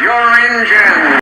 your engine.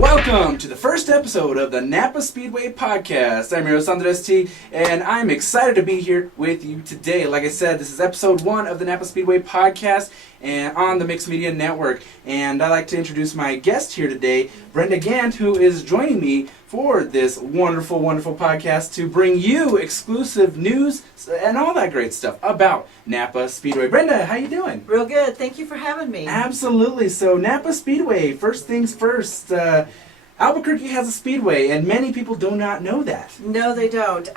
Welcome to the first episode of the NAPA Speedway podcast. I'm your host, Andres T, and I'm excited to be here with you today. Like I said, this is episode 1 of the NAPA Speedway podcast and on the Mixed Media Network. And I'd like to introduce my guest here today, Brenda Gantt, who is joining me for this wonderful, wonderful podcast to bring you exclusive news and all that great stuff about NAPA Speedway. Brenda, how you doing? Real good. Thank you for having me. Absolutely. So NAPA Speedway, first things first. Albuquerque has a speedway, and many people do not know that. No, they don't.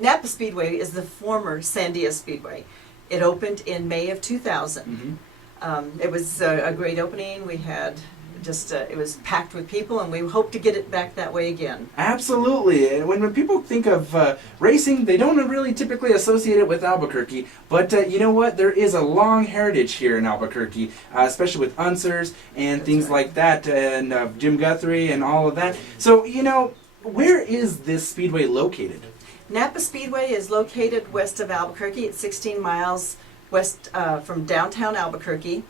NAPA Speedway is the former Sandia Speedway. It opened in May of 2000. Mm-hmm. It was a great opening. We had it was packed with people, and we hope to get it back that way again. Absolutely. And when people think of racing, they don't really typically associate it with Albuquerque. But you know what? There is a long heritage here in Albuquerque, especially with Unsers and things like that, and Jim Guthrie and all of that. So, you know, where is this speedway located? NAPA Speedway is located west of Albuquerque. It's 16 miles west from downtown Albuquerque.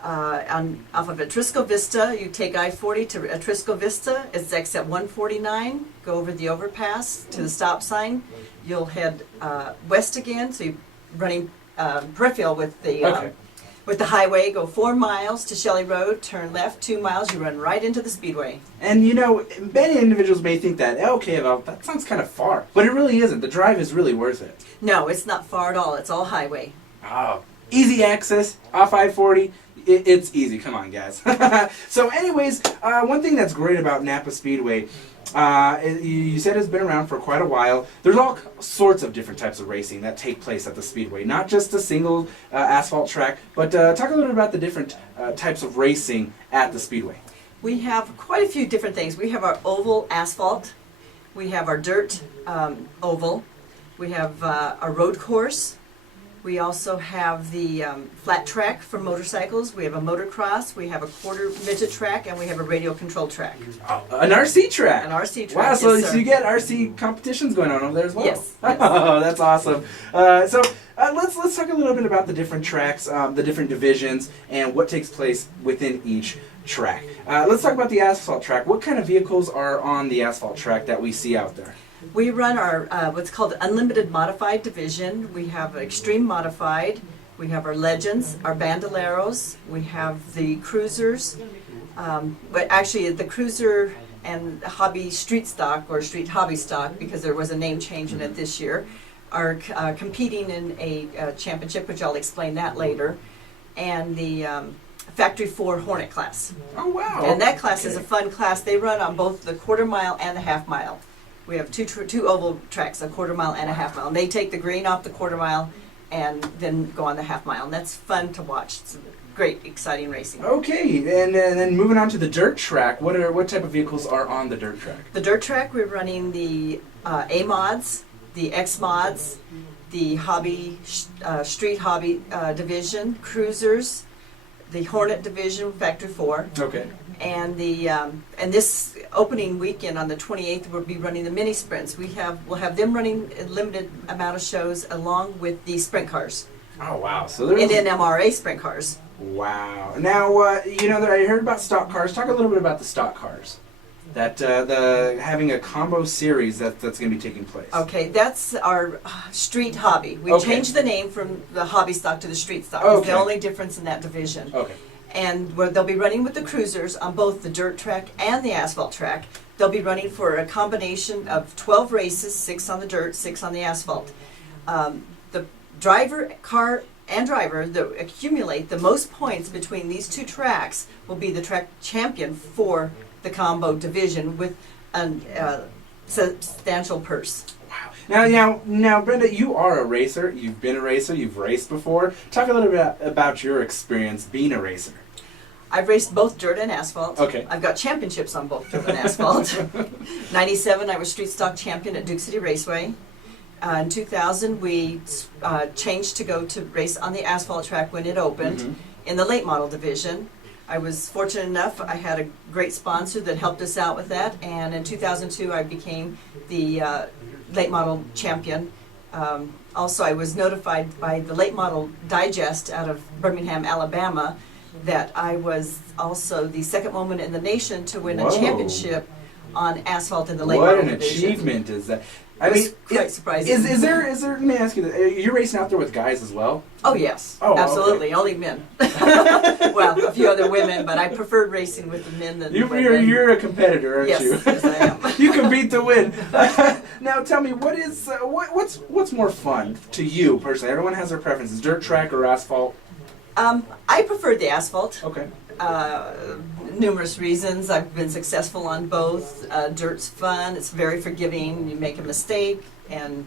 Off of Atrisco Vista, you take I-40 to Atrisco Vista. It's exit 149. Go over the overpass to the stop sign. You'll head west again, so you're running peripheral with the with the highway. Go 4 miles to Shelley Road. Turn left 2 miles. You run right into the speedway. And you know, many individuals may think that, okay, well, that sounds kind of far, but it really isn't. The drive is really worth it. No, it's not far at all. It's all highway. Oh, easy access off I-40. It's easy. Come on, guys. So anyways, one thing that's great about NAPA Speedway, you said it's been around for quite a while. There's all sorts of different types of racing that take place at the Speedway, not just a single asphalt track, but talk a little bit about the different types of racing at the Speedway. We have quite a few different things. We have our oval asphalt. We have our dirt oval. We have our road course. We also have the flat track for motorcycles. We have a motocross. We have a quarter midget track, and we have a radio control track. An RC track. An RC track. Wow, yes, so sir. you get RC competitions going on over there as well. Yes. Oh, that's awesome. So let's talk a little bit about the different tracks, the different divisions, and what takes place within each track. Let's talk about the asphalt track. What kind of vehicles are on the asphalt track that we see out there? We run our what's called Unlimited Modified Division. We have Extreme Modified. We have our Legends, our Bandoleros. We have the Cruisers. But actually, the Cruiser and Hobby Street Stock, or Street Hobby Stock, because there was a name change in it this year, are competing in a championship, which I'll explain that later. And the Factory 4 Hornet class. Oh, wow. And that class is a fun class. They run on both the quarter mile and the half mile. We have two oval tracks, a quarter mile and a half mile. And they take the green off the quarter mile and then go on the half mile. And that's fun to watch. It's great, exciting racing. Okay, and then moving on to the dirt track, what type of vehicles are on the dirt track? The dirt track, we're running the A-Mods, the X-Mods, the Hobby, Street Hobby Division, Cruisers, the Hornet Division, Factory 4. Okay. And this opening weekend on the 28th, we'll be running the mini sprints. We'll have them running a limited amount of shows along with the sprint cars. Oh, wow. So there's And then MRA sprint cars. Wow. Now, you know, I heard about stock cars. Talk a little bit about the stock cars. That having a combo series that's going to be taking place. Okay, that's our street hobby. We changed the name from the hobby stock to the street stock. It's the only difference in that division. Okay. And they'll be running with the Cruisers on both the dirt track and the asphalt track. They'll be running for a combination of 12 races, 6 on the dirt, 6 on the asphalt. The car that accumulate the most points between these two tracks will be the track champion for the combo division with a substantial purse. Wow. Now, Brenda, you are a racer. You've been a racer. You've raced before. Talk a little bit about your experience being a racer. I've raced both dirt and asphalt. Okay. I've got championships on both dirt and asphalt. 97, I was street stock champion at Duke City Raceway. In 2000, we changed to go to race on the asphalt track when it opened in the late model division. I was fortunate enough, I had a great sponsor that helped us out with that, and in 2002 I became the late model champion. Also, I was notified by the Late Model Digest out of Birmingham, Alabama, that I was also the second woman in the nation to win a championship on asphalt in the late model division. What an achievement is that! I mean, quite surprising. Is there? Let me ask you this: you're racing out there with guys as well? Oh yes, absolutely. Okay. Only men. Well, a few other women, but I preferred racing with the men than the women. You're a competitor, aren't you? Yes, I am. You compete to win. Now, tell me, what's more fun to you personally? Everyone has their preferences: dirt track or asphalt. I prefer the asphalt. Okay. Numerous reasons. I've been successful on both. Dirt's fun. It's very forgiving. You make a mistake and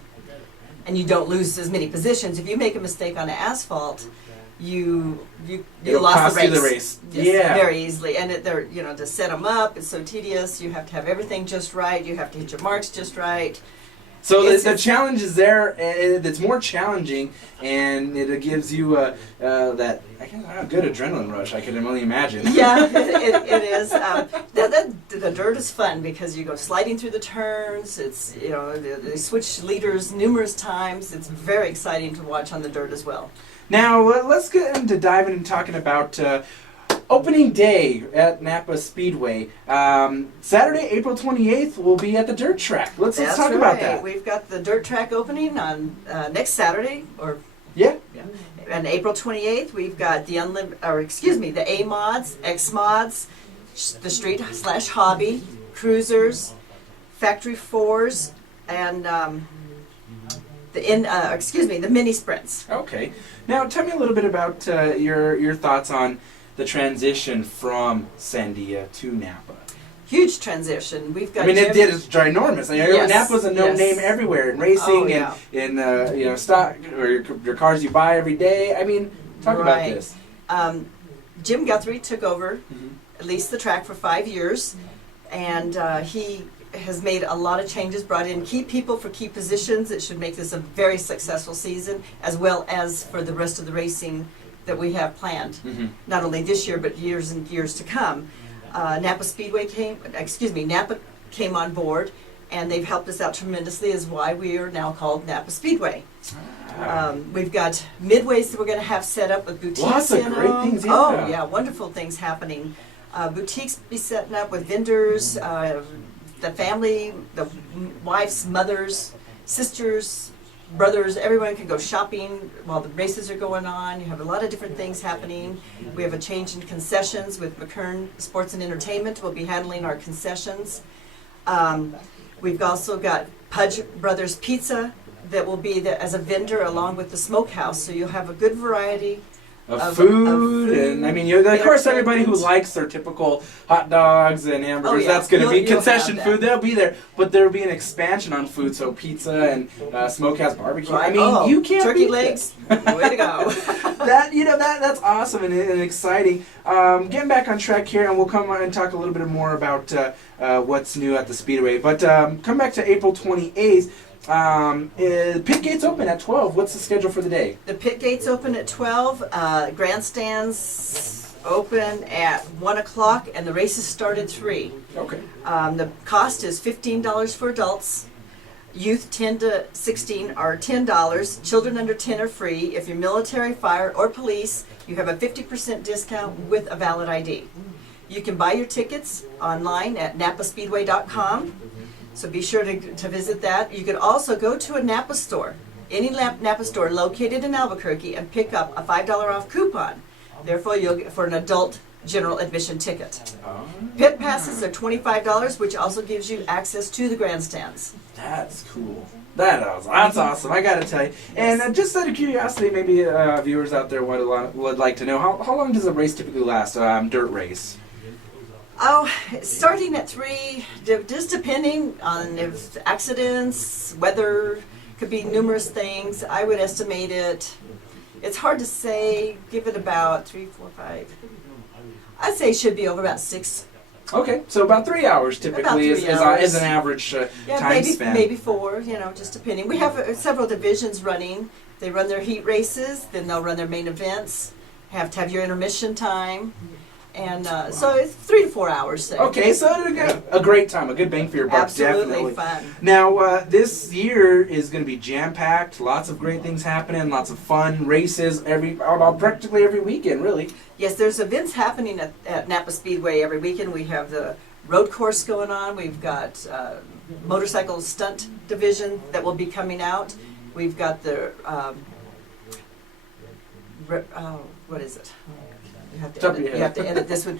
you don't lose as many positions. If you make a mistake on asphalt, you lost the race. Yeah. Very easily. And to set them up, it's so tedious. You have to have everything just right. You have to hit your marks just right. So the challenge is there. It's more challenging, and it gives you that good adrenaline rush. I can only imagine. Yeah, it is. The dirt is fun because you go sliding through the turns. It's they switch leaders numerous times. It's very exciting to watch on the dirt as well. Now let's get into diving and talking about. Opening day at NAPA Speedway. Saturday, April 28th, we'll be at the dirt track. Let's talk about that. We've got the dirt track opening on next Saturday, Yeah. And April 28th, we've got the the A mods, X mods, the street/hobby, cruisers, factory fours, and the mini sprints. Okay. Now tell me a little bit about your thoughts on the transition from Sandia to NAPA. Huge transition. We've got. It's ginormous. NAPA's a known name everywhere in racing and in stock or your cars you buy every day. Talk about this. Jim Guthrie took over, leased the track for 5 years, and he has made a lot of changes, brought in key people for key positions. It should make this a very successful season, as well as for the rest of the racing that we have planned, not only this year but years and years to come. NAPA came on board, and they've helped us out tremendously. Is why we are now called NAPA Speedway. We've got midways that we're going to have set up with boutiques. Lots of great things. Oh yeah, wonderful things happening. Boutiques be setting up with vendors, the family, the wives, mothers, sisters, brothers, everyone can go shopping while the races are going on. You have a lot of different things happening. We have a change in concessions with McKern Sports and Entertainment. We'll be handling our concessions. We've also got Pudge Brothers Pizza that will be as a vendor along with the smokehouse. So you'll have a good variety of food, and of course everybody who likes their typical hot dogs and hamburgers, that's going to be concession food. They'll be there, but there'll be an expansion on food, so pizza and smokehouse barbecue. Right. You can't turkey beat legs. Way to go! That's awesome and exciting. Getting back on track here, and we'll come on and talk a little bit more about what's new at the Speedway. But come back to April 28th. Pit gates open at 12. What's the schedule for the day? The pit gates open at 12. Grandstands open at 1 o'clock, and the races start at 3. Okay. The cost is $15 for adults. Youth 10 to 16 are $10. Children under 10 are free. If you're military, fire, or police, you have a 50% discount with a valid ID. You can buy your tickets online at napaspeedway.com. So be sure to visit that. You could also go to a NAPA store, any NAPA store located in Albuquerque, and pick up a $5 off coupon. Therefore, you'll get for an adult general admission ticket. Pit passes are $25, which also gives you access to the grandstands. That's cool. That's awesome. I got to tell you. And just out of curiosity, maybe viewers out there would like to know how long does a race typically last? Dirt race. Oh, starting at 3, just depending on if accidents, weather, could be numerous things. I would estimate it's hard to say, give it about 3, 4, 5. I'd say it should be over about 6. Okay, so about 3 hours typically is an average time span. Maybe 4, just depending. We have several divisions running. They run their heat races, then they'll run their main events. Have to have your intermission time. And so it's 3 to 4 hours. Say. Okay, so a great time, a good bang for your buck. Absolutely definitely. Fun. Now, this year is going to be jam-packed, lots of great things happening, lots of fun races practically every weekend, really. Yes, there's events happening at NAPA Speedway every weekend. We have the road course going on. We've got motorcycle stunt division that will be coming out. We've got the, what is it? You have to edit this one.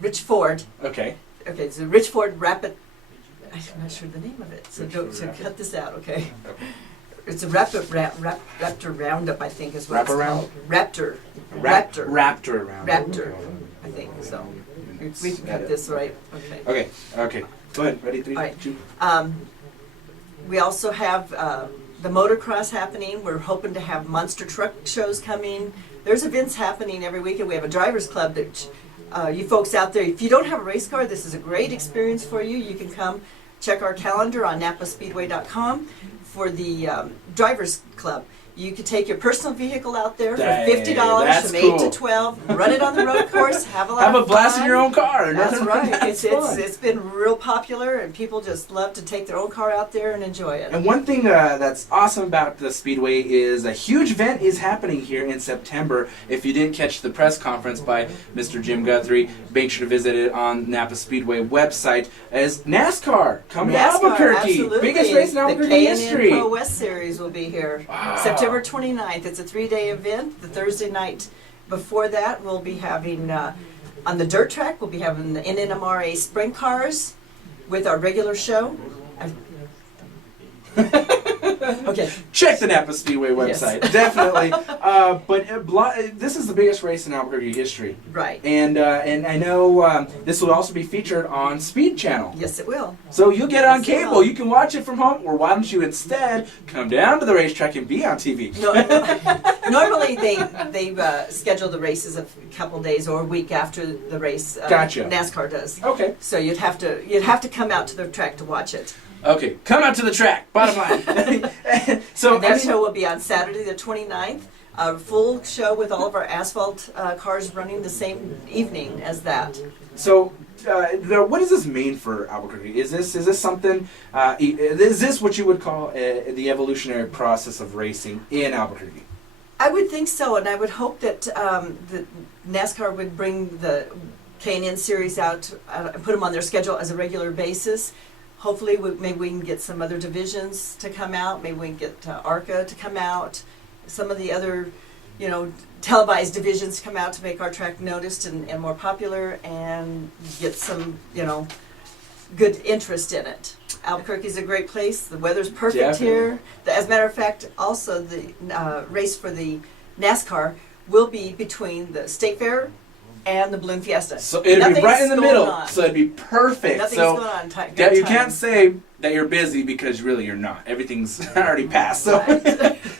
Rich Ford. Okay. Okay, so Rich Ford Rapid. I'm not sure the name of it, so cut this out, okay? It's a Raptor Roundup, I think, is what it's called. Raptor. Raptor, I think, so. We can cut this right. Okay. Go ahead. Ready, 3, All right. 2. We also have the motocross happening. We're hoping to have monster truck shows coming. There's events happening every weekend. We have a drivers club that you folks out there, if you don't have a race car, this is a great experience for you. You can come check our calendar on napaspeedway.com for the drivers club. You could take your personal vehicle out there for $50 from 8 to 12, run it on the road course, have a lot of fun. Have a blast in your own car. That's right. It's been real popular, and people just love to take their own car out there and enjoy it. And one thing that's awesome about the Speedway is a huge event is happening here in September. If you didn't catch the press conference by Mr. Jim Guthrie, make sure to visit it on NAPA Speedway website. As NASCAR coming to Albuquerque. Absolutely. Biggest race in Albuquerque history. The Pro West Series will be here. Wow. September 29th. It's a 3-day event. The Thursday night before that, we'll be having, on the dirt track, we'll be having the NNMRA sprint cars with our regular show. Okay. Check the NAPA Speedway website. Yes. Definitely. But this is the biggest race in Albuquerque history. Right. And I know this will also be featured on Speed Channel. Yes, it will. So you'll get it on cable. You can watch it from home, or why don't you instead come down to the racetrack and be on TV? No, normally they schedule the races a couple days or a week after the race. Gotcha. NASCAR does. Okay. So you'd have to come out to the track to watch it. Okay, come out to the track, bottom line. So that show will be on Saturday the 29th. A full show with all of our asphalt cars running the same evening as that. So, what does this mean for Albuquerque? Is this something? Is this what you would call the evolutionary process of racing in Albuquerque? I would think so, and I would hope that the NASCAR would bring the K&N series out and put them on their schedule as a regular basis. Hopefully, maybe we can get some other divisions to come out. Maybe we can get ARCA to come out. Some of the other, televised divisions to come out to make our track noticed and more popular, and get some, good interest in it. Albuquerque's a great place. The weather's perfect here. As a matter of fact, also the race for the NASCAR will be between the State Fair and the Balloon Fiesta. So it'll be right in the middle. So it'd be perfect. Nothing's going on. You can't say that you're busy because really you're not. Everything's already passed. So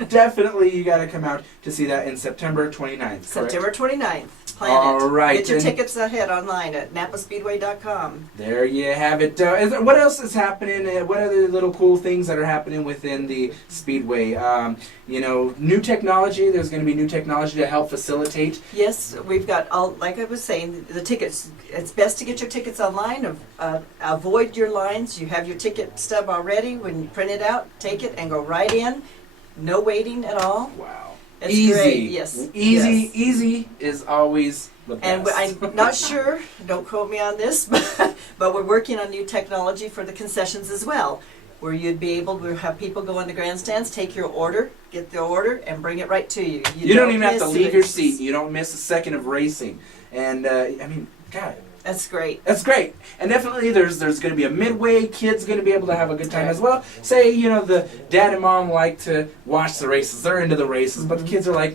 definitely you got to come out to see that in September 29th. September 29th. Plan All it. right. Get your tickets ahead online at napaspeedway.com. There you have it. What else is happening? What other little cool things that are happening within the Speedway? New technology. There's going to be new technology to help facilitate. Yes, we've got all, like I was saying, the tickets. It's best to get your tickets online. Avoid your lines. You have your ticket stub already. When you print it out, take it and go right in. No waiting at all. Wow. It's easy. Great. Yes. Easy is always the best. And I'm not sure, don't quote me on this, but we're working on new technology for the concessions as well, where you'd be able to have people go in the grandstands, take your order, get the order, and bring it right to you. You don't even have to leave your seat. You don't miss a second of racing. And, God. That's great. That's great. And definitely there's going to be a midway. Kids going to be able to have a good time as well. Say, the dad and mom like to watch the races. They're into the races. But the kids are like,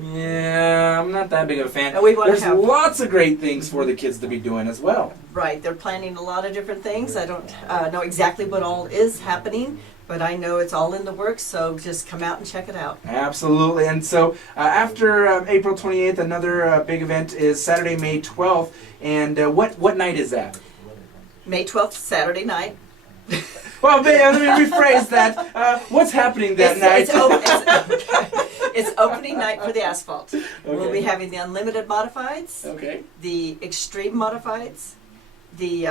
Yeah, I'm not that big of a fan. And we want to There's have lots of great things for the kids to be doing as well. right. They're planning a lot of different things. I don't know exactly what all is happening, but I know it's all in the works. So just come out and check it out. Absolutely. And so after April 28th, another big event is Saturday, May 12th. And what night is that? May 12th, Saturday night. Well, let me rephrase that. What's happening that night? It's opening night for the asphalt. Okay. We'll be having the unlimited modifieds, Okay. the extreme modifieds, the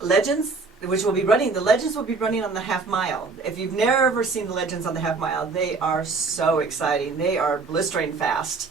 legends, which will be running. The legends will be running on the half mile. If you've never seen the legends on the half mile, they are so exciting. They are blistering fast.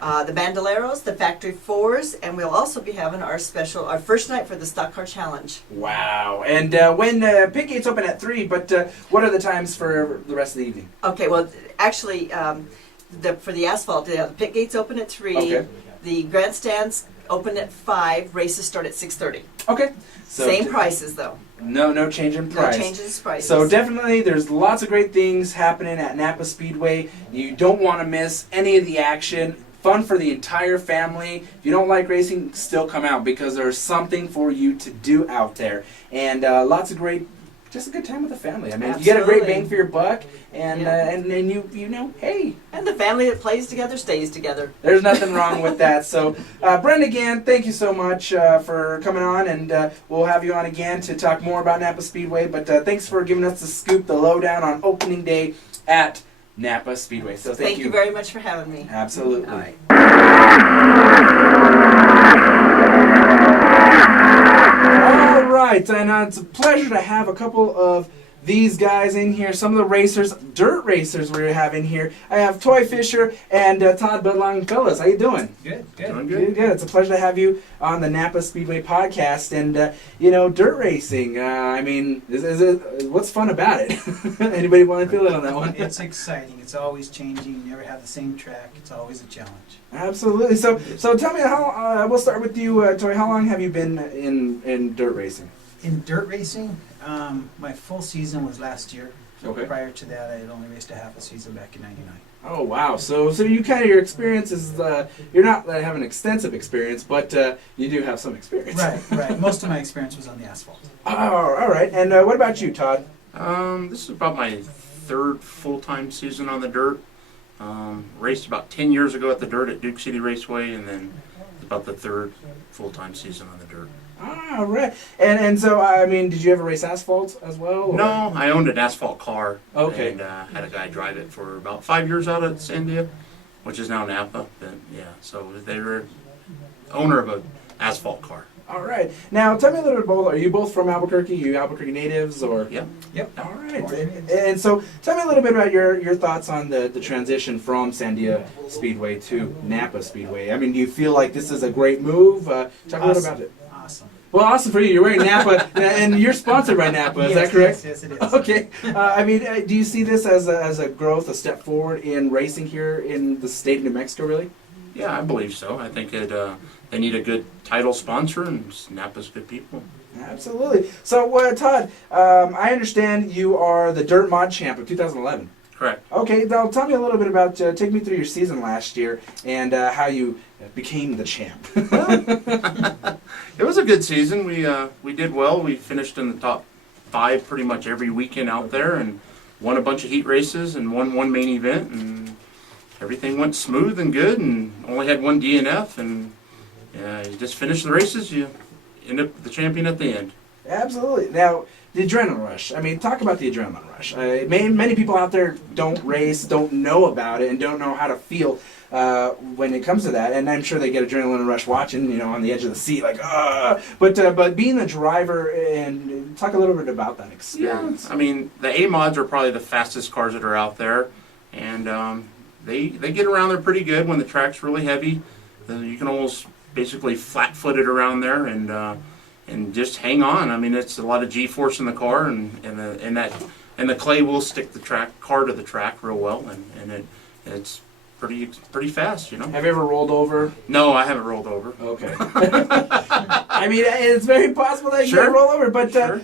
The Bandoleros, the Factory Fours, and we'll also be having our first night for the Stock Car Challenge. Wow. And when pit gates open at 3, but what are the times for the rest of the evening? Okay, well, actually, for the asphalt, the pit gates open at 3. Okay. The grandstands open at 5. Races start at 6:30. Okay. So Same prices, though. No change in price. No changes in prices. So definitely there's lots of great things happening at NAPA Speedway. You don't want to miss any of the action. Fun for the entire family. If you don't like racing, still come out because there's something for you to do out there. And lots of great, just a good time with the family. I mean, Absolutely. you get a great bang for your buck, and Yeah. and then you know, hey, And the family that plays together stays together. there's nothing wrong with that. So, Brenda Gantt, thank you so much for coming on, and we'll have you on again to talk more about NAPA Speedway. But thanks for giving us the scoop, the lowdown on opening day at NAPA Speedway. So Thank you very much for having me. Absolutely. All right. All right, and it's a pleasure to have a couple of these guys in here. Some of the racers, dirt racers, we have in here. I have Toy Fisher and Todd Budlong. Fellas, how you doing? Good. Doing good. It's a pleasure to have you on the NAPA Speedway podcast. And dirt racing. I mean, what's fun about it? Anybody want to fill in on that one? It's exciting. It's always changing. You never have the same track. It's always a challenge. Absolutely. So tell me how. We'll start with you, Toy. How long have you been in dirt racing? In dirt racing, my full season was last year. Okay. Prior to that, I had only raced a half a season back in '99. Oh wow! So you your experience is you're not having extensive experience, but you do have some experience. Right. Most of my experience was on the asphalt. Oh, all right. And what about you, Todd? This is about my third full-time season on the dirt. Raced about 10 years ago at the dirt at Duke City Raceway, and then about the third full-time season on the dirt. All right. And so I mean, did you ever race asphalt as well? Or? No, I owned an asphalt car. Okay. And had a guy drive it for about 5 years out at Sandia, which is now Napa. But yeah, so they were owner of an asphalt car. All right. Now tell me a little bit about. Are you both from Albuquerque? You Albuquerque natives, or? Yep. All right. And so tell me a little bit about your thoughts on the transition from Sandia Speedway to Napa Speedway. I mean, do you feel like this is a great move? Talk a little about it. Awesome. Well, awesome for you. You're wearing Napa, and you're sponsored by Napa. Is that correct? Yes, it is. Okay. I mean, do you see this as a growth, a step forward in racing here in the state of New Mexico, really? Yeah, I believe so. I think they need a good title sponsor, and Napa's good people. Absolutely. So, Todd, I understand you are the Dirt Mod Champ of 2011. Correct. Okay, now tell me a little bit about, take me through your season last year and how you became the champ. It was a good season. We did well. We finished in the top 5 pretty much every weekend out there, and won a bunch of heat races and won one main event, and everything went smooth and good, and only had one DNF, and you just finish the races, you end up the champion at the end. Absolutely. Now, the adrenaline rush. I mean, talk about the adrenaline rush. Many people out there don't race, don't know about it, and don't know how to feel when it comes to that. And I'm sure they get adrenaline rush watching, on the edge of the seat, like, But being the driver, and talk a little bit about that experience. I mean, the A-mods are probably the fastest cars that are out there, and they get around there pretty good when the track's really heavy. You can almost basically flat-footed around there, and just hang on. I mean, it's a lot of G-force in the car, and the clay will stick the car to the track real well, and it's pretty fast, Have you ever rolled over? No, I haven't rolled over. Okay. I mean, it's very possible that you Sure. can roll over, but Sure.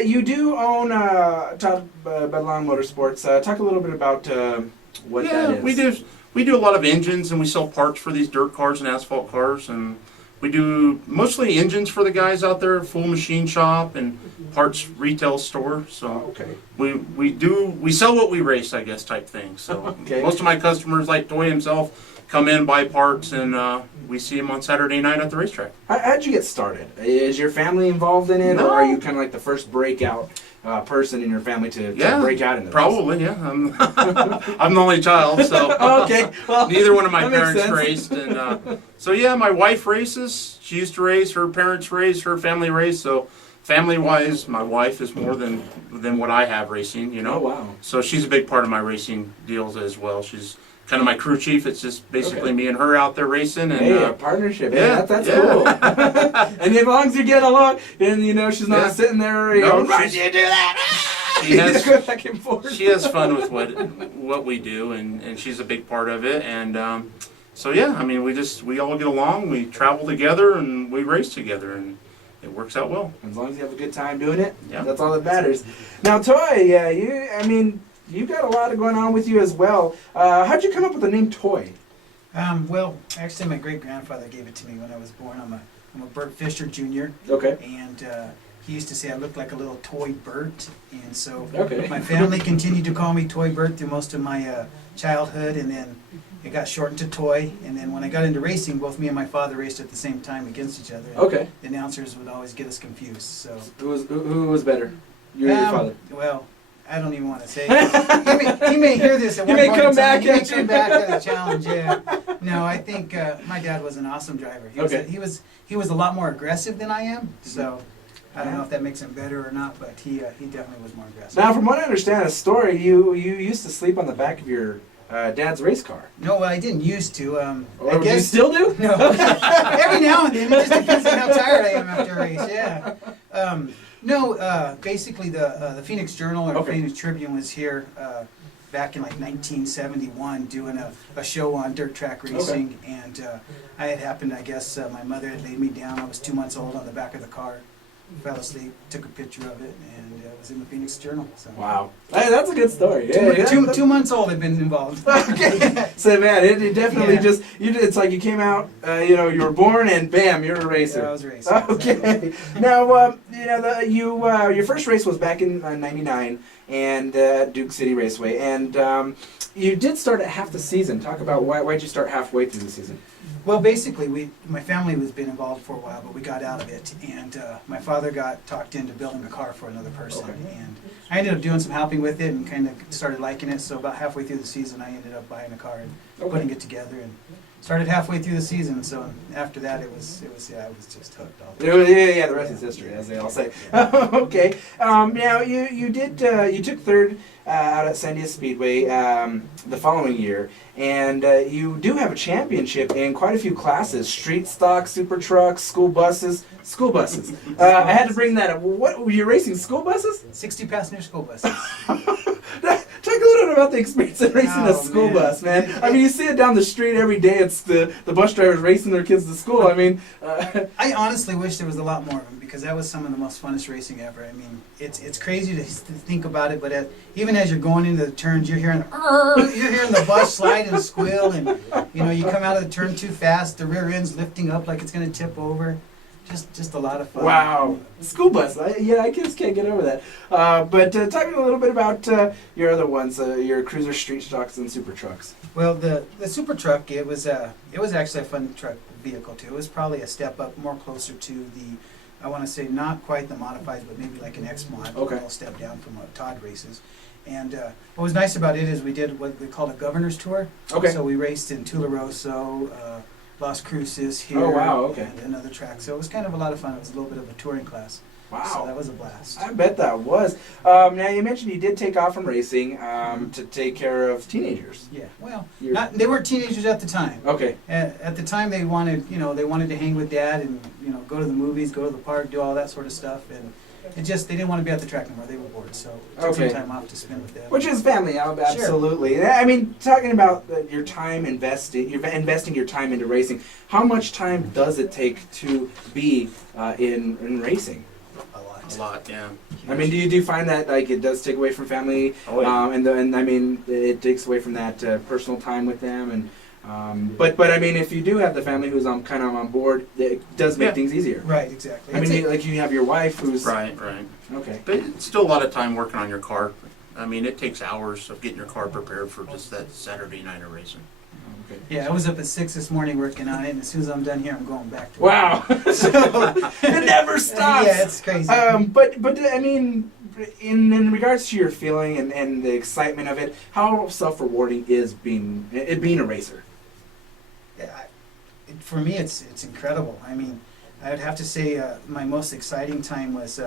You do own Todd Budlong Motorsports. Talk a little bit about what that is. we do a lot of engines, and we sell parts for these dirt cars and asphalt cars, and we do mostly engines for the guys out there, full machine shop and parts retail store. So Okay. we sell what we race, I guess, type thing. So Okay. most of my customers, like Toy himself, come in, buy parts, and we see him on Saturday night at the racetrack. How'd you get started? Is your family involved in it, No. or are you kind of like the first breakout person in your family to break out in the race? Probably, yeah. I'm the only child, so Okay. Well, neither one of my that makes parents sense. raced, and so yeah, my wife races. She used to race. Her parents race. Her family race. So family-wise, my wife is more than what I have racing. You know. Oh, wow. So she's a big part of my racing deals as well. She's kind of my crew chief. It's just basically Okay. me and her out there racing. And Hey, a partnership. yeah, Hey, that's yeah. cool. And as long as you get along, and you know she's not Yeah. sitting there, you No, know, why she's- did you do that? She has- Go back and forth. she has fun with what we do, and she's a big part of it. And so yeah, I mean, we all get along. We travel together and we race together, and it works out well. As long as you have a good time doing it, Yeah. that's all that matters. Now, Toy, yeah, you got a lot going on with you as well. How'd you come up with the name Toy? Well, actually, my great-grandfather gave it to me when I was born. I'm a Bert Fisher Jr., Okay. and he used to say I looked like a little toy Bert, and so Okay. my family continued to call me Toy Bert through most of my childhood, and then it got shortened to Toy, and then when I got into racing, both me and my father raced at the same time against each other. And Okay. the announcers would always get us confused, so... Who was better? You or your father? Well, I don't even want to say. He may hear this at He one may point come in time. back He may at you. come back at a challenge. Yeah. No, I think my dad was an awesome driver. Okay. He was a lot more aggressive than I am. So I don't know if that makes him better or not, but he definitely was more aggressive. Now, from what I understand, the story, you used to sleep on the back of your dad's race car. No, well, I didn't used to. I Or you guess still do? No. Every now and then, it just depends on how tired I am after a race. Yeah. No, basically the Phoenix Journal or Okay. Phoenix Tribune was here back in like 1971 doing a show on dirt track racing, and I had happened, I guess, my mother had laid me down. I was 2 months old on the back of the car, fell asleep, took a picture of it, and it was in the Phoenix Journal. So. Wow. Hey, that's a good story. Yeah, Two months old I've been involved. Okay. So man, it definitely Yeah. it's like you came out, you were born and bam, you're a racer. Yeah, I was racing. Okay. Now, your first race was back in '99 and Duke City Raceway, and you did start at half the season. Talk about why'd you start halfway through the season? Well, basically, my family was been involved for a while, but we got out of it, and my father got talked into building a car for another person, Okay. and I ended up doing some helping with it and kind of started liking it. So about halfway through the season, I ended up buying a car and putting it together, and started halfway through the season. So after that, I was just hooked all the way. Yeah, the rest is history, as they all say. Okay. Now you took third out at Sandia Speedway the following year, and you do have a championship in quite a few classes: street stock, super trucks, school buses. I had to bring that up. What were you racing? School buses? 60-passenger school buses. Talk a little bit about the experience of racing a Oh, school man. bus, man. I mean, you see it down the street every day. It's the bus drivers racing their kids to school. I mean, I honestly wish there was a lot more of them, because that was some of the most funnest racing ever. I mean, it's crazy to think about it, but even as you're going into the turns, you're hearing the bus slide and squeal, and you come out of the turn too fast, the rear end's lifting up like it's going to tip over. Just a lot of fun. wow, school bus. I just can't get over that. But talking a little bit about your other ones, your cruiser, street stocks, and super trucks. Well, the super truck, it was actually a fun truck vehicle too. It was probably a step up, more closer to the, I want to say not quite the modifieds, but maybe like an X mod, Okay. a little step down from what Todd races. And what was nice about it is we did what we called a governor's tour. Okay. So we raced in Tularosa, Las Cruces here, Oh, wow, okay. and another track. So it was kind of a lot of fun. It was a little bit of a touring class. Wow. So that was a blast. I bet that was. Now you mentioned you did take off from racing to take care of teenagers. Yeah. Well, You're- they weren't teenagers at the time. Okay. At the time, they wanted to hang with Dad and go to the movies, go to the park, do all that sort of stuff, and they didn't want to be at the track anymore. They were bored, so took Okay. some time off to spend with them. Which is family, absolutely. I mean, talking about your time you're investing your time into racing. How much time does it take to be in racing? a lot. A lot, yeah. I mean, do you find that like it does take away from family? Oh, yeah. And I mean, it takes away from that personal time with them. And but I mean, if you do have the family who's kind of on board, it does make things easier. Right, exactly. I mean, like you have your wife who's Right. Okay. But it's still a lot of time working on your car. I mean, it takes hours of getting your car prepared for just that Saturday night of racing. Okay. Yeah, I was up at 6 this morning working on it, and as soon as I'm done here, I'm going back to it. Wow. It never stops. Yeah, it's crazy. But I mean, in regards to your feeling and the excitement of it, how self-rewarding is being a racer? For me, it's incredible. I mean, I would have to say my most exciting time was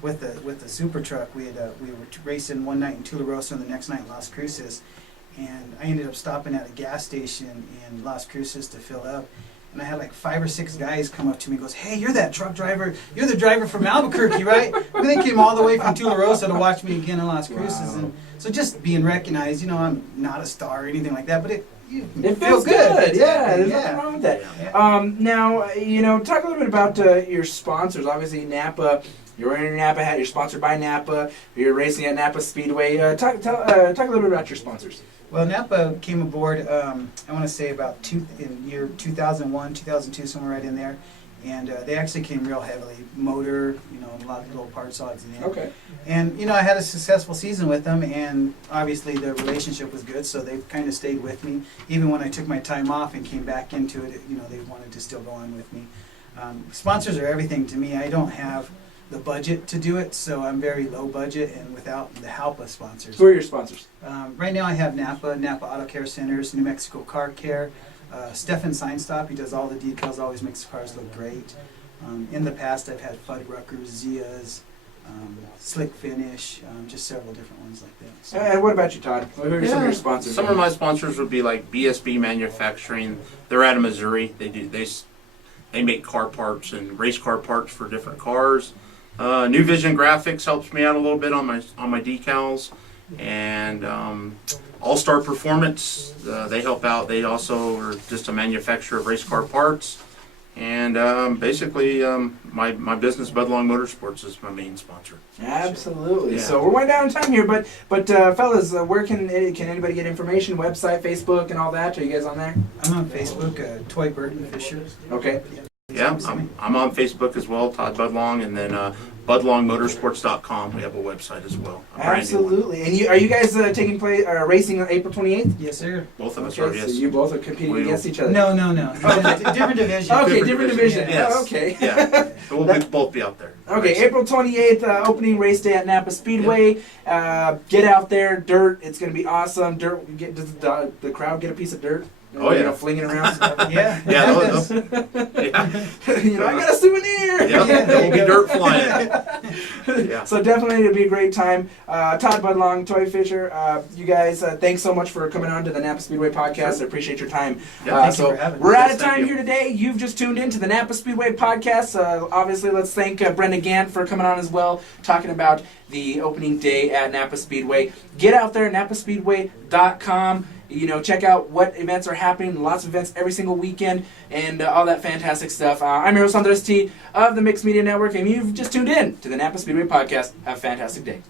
with the super truck. We were racing one night in Tularosa and the next night in Las Cruces, and I ended up stopping at a gas station in Las Cruces to fill up. And I had like 5 or 6 guys come up to me and goes, "Hey, you're that truck driver. You're the driver from Albuquerque, right?" And they came all the way from Tularosa to watch me again in Las Cruces. Wow. And so just being recognized, I'm not a star or anything like that, but it feels good. Yeah, there's Yeah. nothing wrong with that. Yeah. Now, talk a little bit about your sponsors. Obviously, NAPA. You're wearing your NAPA hat. You're sponsored by NAPA. You're racing at NAPA Speedway. Talk a little bit about your sponsors. Well, NAPA came aboard, I want to say about in year 2001, 2002, somewhere right in there. And they actually came real heavily. Motor, a lot of little parts odds in there. Okay. And, I had a successful season with them, and obviously the relationship was good, so they kind of stayed with me. Even when I took my time off and came back into it, they wanted to still go on with me. Sponsors are everything to me. I don't have the budget to do it, so I'm very low budget and without the help of sponsors. Who are your sponsors? Right now I have NAPA Auto Care Centers, New Mexico Car Care, Stefan Seinstop. He does all the decals, always makes the cars look great. In the past I've had Fuddruckers, Zia's, Slick Finish, just several different ones like that. So. And what about you, Todd? Who are some of your sponsors? Some of my sponsors would be like BSB Manufacturing. They're out of Missouri. They make car parts and race car parts for different cars. New Vision Graphics helps me out a little bit on my decals, and All Star Performance, they help out. They also are just a manufacturer of race car parts, and basically my business Budlong Motorsports is my main sponsor. Absolutely. Yeah. So we're way down in time here, but fellas, where can anybody get information? Website, Facebook, and all that? Are you guys on there? I'm on Facebook, Toy Fisher. Okay. Yeah, I'm on Facebook as well, Todd Budlong, and then budlongmotorsports.com. We have a website as well. A brand new one. Absolutely. And are you guys taking place racing on April 28th? Yes, sir. Both of us Okay, are, yes. so you both are competing We against each other. No. Different division. Okay, different division. Yes. Oh, okay. Yeah, we'll both be out there. Okay, April 28th, opening race day at NAPA Speedway. Get out there, dirt. It's going to be awesome. Dirt. Does the crowd get a piece of dirt? Oh, yeah. Flinging around. Yeah. Yeah, Yeah. I got a souvenir. yeah, there will be dirt flying. Yeah. So definitely it'll be a great time. Todd Budlong, Toy Fisher, you guys, thanks so much for coming on to the NAPA Speedway podcast. Sure. I appreciate your time. Yeah, thank you for having me. We're out of Yes, thank time you. here today. You've just tuned in to the NAPA Speedway podcast. Obviously, let's thank Brenda Gantt for coming on as well, talking about the opening day at NAPA Speedway. Get out there, napaspeedway.com. Check out what events are happening. Lots of events every single weekend and all that fantastic stuff. I'm Eros Andres T of the Mixed Media Network, and you've just tuned in to the NAPA Speedway podcast. Have a fantastic day.